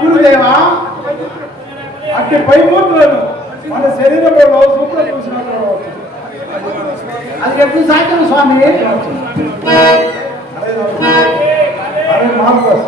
గురుదేవా అట్టి పైమూర్తులను మన శరీరంలో సూత్రం చూసినట్లు అది ఎప్పుడు సాధ్యం స్వామి? అరే మార్గస్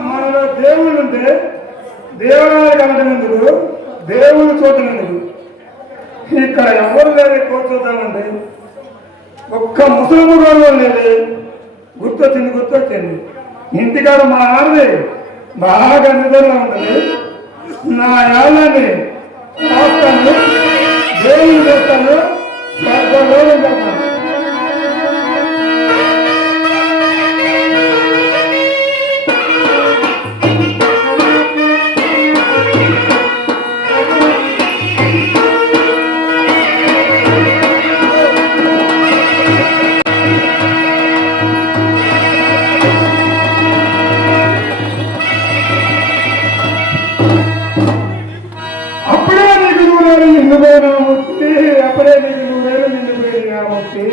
మనలో దేవుళ్ళు ఉంటే దేవాలయాలు కనటమెందుకు, దేవుళ్ళు చూడటమెందుకు? ఇక్కడ ఎవరు లేని కూర్చోతామంటే ఒక్క ముసలి రోజు లేదు. గుర్తొచ్చింది. ఇంటికాడ మా ఆడది బాగా నిద్రలో ఉంటుంది. నా యాళ్ళని రాస్తాను, దేవుళ్ళు చేస్తాను, రోజు చేస్తాను. అప్పుడే నీకు నువ్వేలు నిండిపోయింది కాబట్టి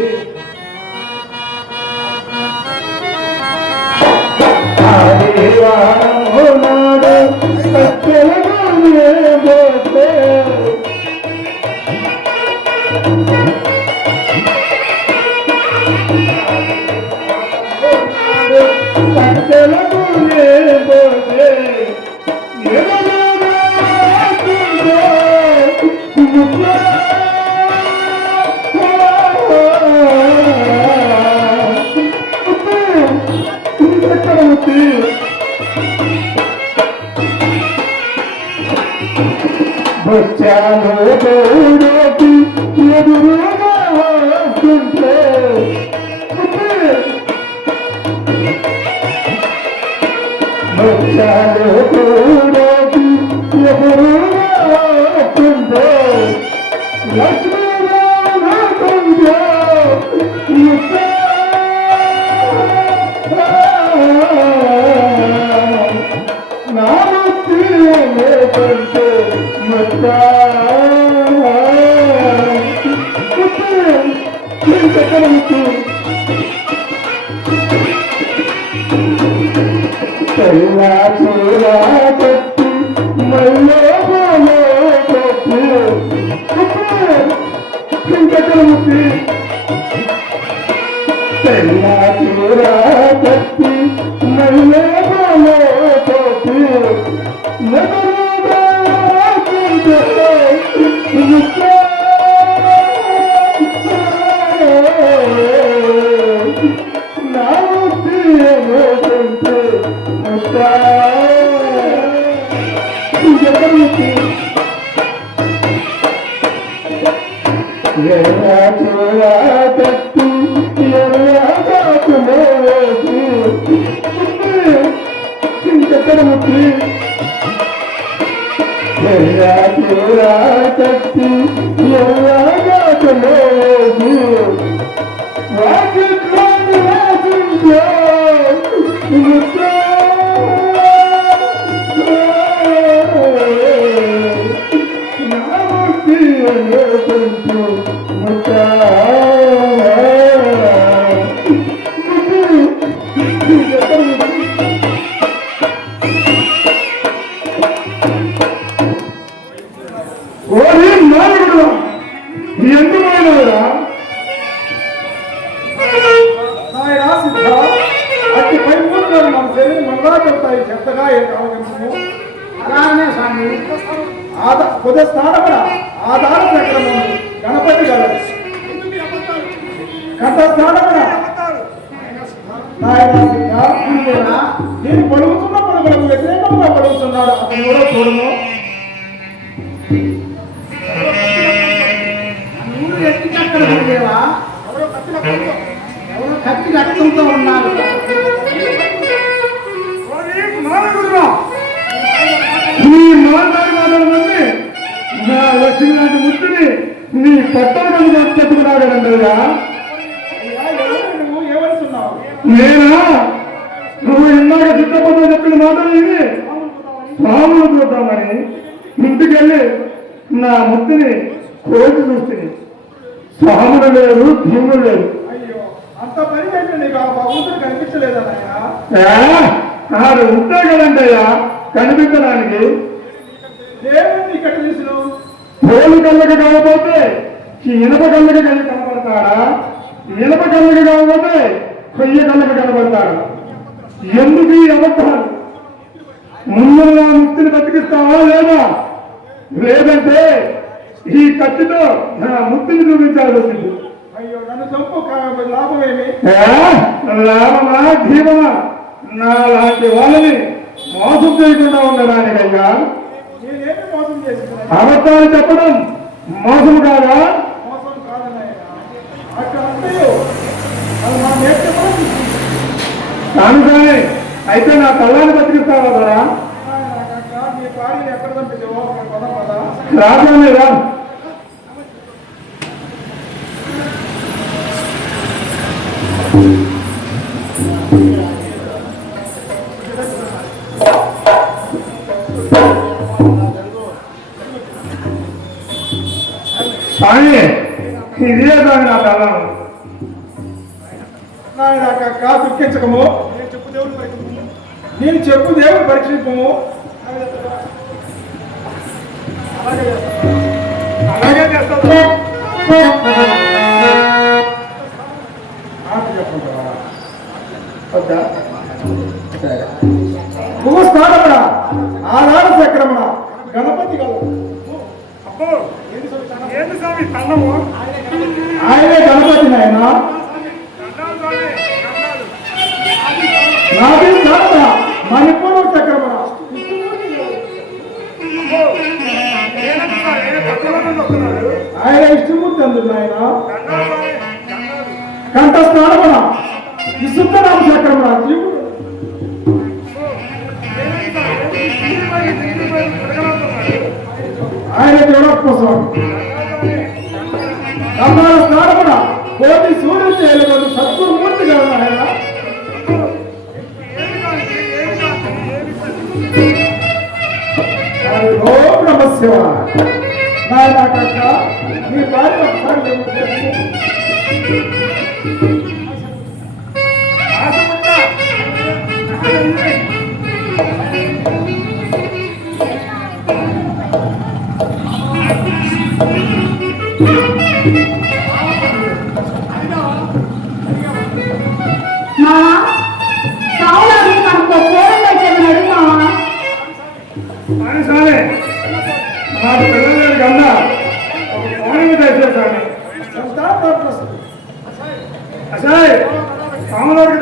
బచ్చాలు గౌరకి ఎదురుగా వస్తుంటే బచ్చాలు గౌరకి ఎదురుగా వస్తుంటే లక్ష్మీరామకుంటే నామతి లేకుంటే తెల్లా చూరా కొట్టి మళ్ళీ కొట్టి ఇంకెక్కడముట్టి తెల్లా చూరా కొట్టి మళ్ళీ కొట్టి ఎర్ర చీర కట్టి ఎర్ర కాకులో వేసి ఇంకెక్కడ ముట్టి ఎర్ర చీర కట్టి ఎర్ర కాకులో వేసి వాకిట్లోని వాకిట్లో ముద్ర ఎందుకైనా నాయనా సిద్ధ అట్టి పై మూత్రాలు మన శరీరం మనలా చెప్తాయి చెత్తగా ఏ కావగలము అలానే స్వామి కొద్ది స్థానమున ఆధార చక్రము గణపతి గలదు గత స్థానమున నాయనా సిద్ధ నేను పలుకుతున్న పలుకులకు వ్యతిరేకంగా పలుకుతున్నాడు అతను కూడా చూడము నువ్వు ఎత్తి చక్కడ దేవా ఎవరో కత్తి కట్టంతో ఉన్నారు నీ మాట్లాడి మంది నా లక్ష్మి లాంటి ముట్టుని నీ పట్టణ చెప్పుకున్నాడయ్యా నువ్వు ఏమనుకున్నావు నేనా నువ్వు ఇందాక చిత్తపత్రం చెప్పిన మాటలు ఇవి స్వాములు చూద్దామని ఇంటికెళ్ళి నా ముట్టుని కోసి చూస్తుంది స్వాములు లేరు భీములు లేరు అయ్యో అంత పని అయితే నీకు ఆ భగవంతుడు కనిపించలేదా నాయనా అది ఉంటే కదంటయ్యా కనిపించడానికి దేవుడు ఇక్కడ తీసును తోలు కళ్ళకి కాకపోతే ఈ ఇనప కళ్ళకి కలిగి కనపడతాడా ఇనప కళ్ళకి కాకపోతే కొయ్య కళ్ళకి కనపడతాడా ఎందుకు ఈ అబద్ధాలు ముందు నా ముక్తిని బతికిస్తావా లేదా లేదంటే ఈ కత్తితో నా ముక్తిని చూపించాల్సి వచ్చింది అయ్యో నన్ను చంపు లాభమేమి లాభమా భీమమా నా లాంటి వాళ్ళని మోసం చేయకుండా ఉండడానికయ్యా నేనేమి మోసం చేసిన అబద్ధాలు చెప్పడం మోసం కాదా మోసం కాదు నాయనా అక్కడ అంతయో అది మనం ఏం చెప్పాలి కాను కానీ అయితే నా తల్లాన్ని బతికిస్తావా కదా నీ భార్యని ఎక్కడ పంపించావో పదం కదా రాజానే రా కానీ ఇదే దాని నా తల్లాను నాయన దుఃఖించకము నేను చెప్పు దేవుడు పరీక్షించము అలాగే చేస్తాను భూస్థానమున ఆధార చక్రమున గణపతి గలవు ఆయనే గణపతి నాయన నాది స్థానమున మణిపూర్ చక్రమున ఆయన ఇష్టమూర్తి అందుకు నాయన కంఠస్థానమున విశుద్ధనామ చక్రమున జీవుడు ఆయన దేవుడప్ప స్వామి కమల స్థానమున కోటి సూర్యుడు చేయలేదు సద్గురుమూర్తి గారు ఆయన ఓం నమ శివాయ నాయన కక్క నీ భార్య ఒకసారి సరే మా పిల్లలకి కన్నా ఒక ఫోన్ తెచ్చేసాను అసలు సాములకి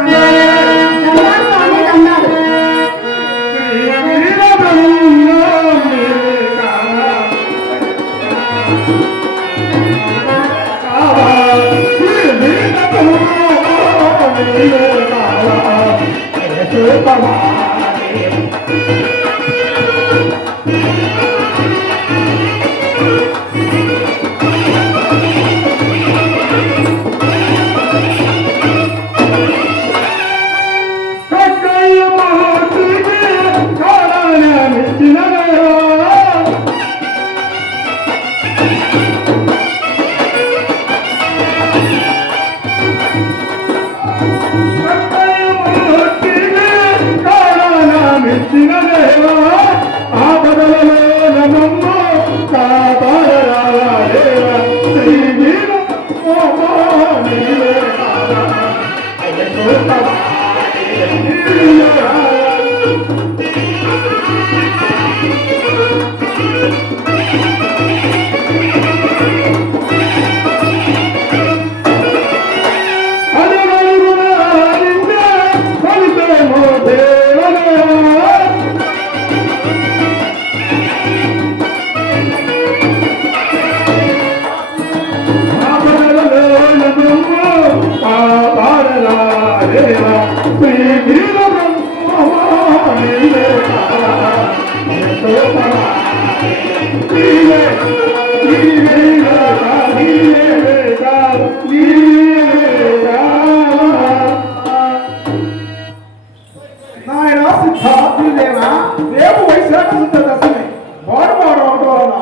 నాయన సిద్ధార్థులేనా రేపు వైశాఖ శుద్ధ దశమి వాడు అవడం వలన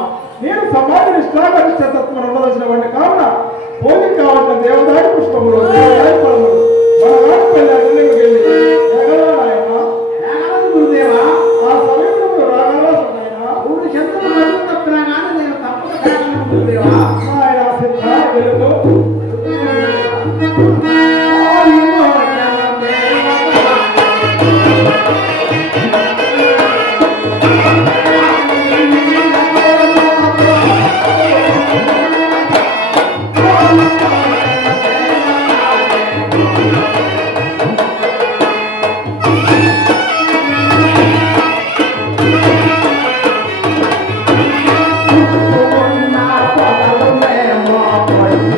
నేను సమాజ నిష్ఠాగరిష్ట తత్వం ఉండవలసినటువంటి కావున పోలికి కావాల్సిన దేవదారి పుష్పములు దేవదారి ఫలములు మన రాజపల్లి అడవికి వెళ్ళి ఎగరా నాయన ఏకాదశి గురుదేవా, ఆ సమయంలో రాగలరా నాయన మూడు శబ్దములు అడ్డు తప్పినా కానీ నేను తప్పక తేగలను గురుదేవా. నాయన సిద్ధ వెలుగు ఉన్న పొదలు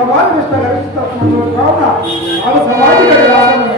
సమాజ నిష్ట గరిష్ట కావున ఆ సమాజ గడి రాసమే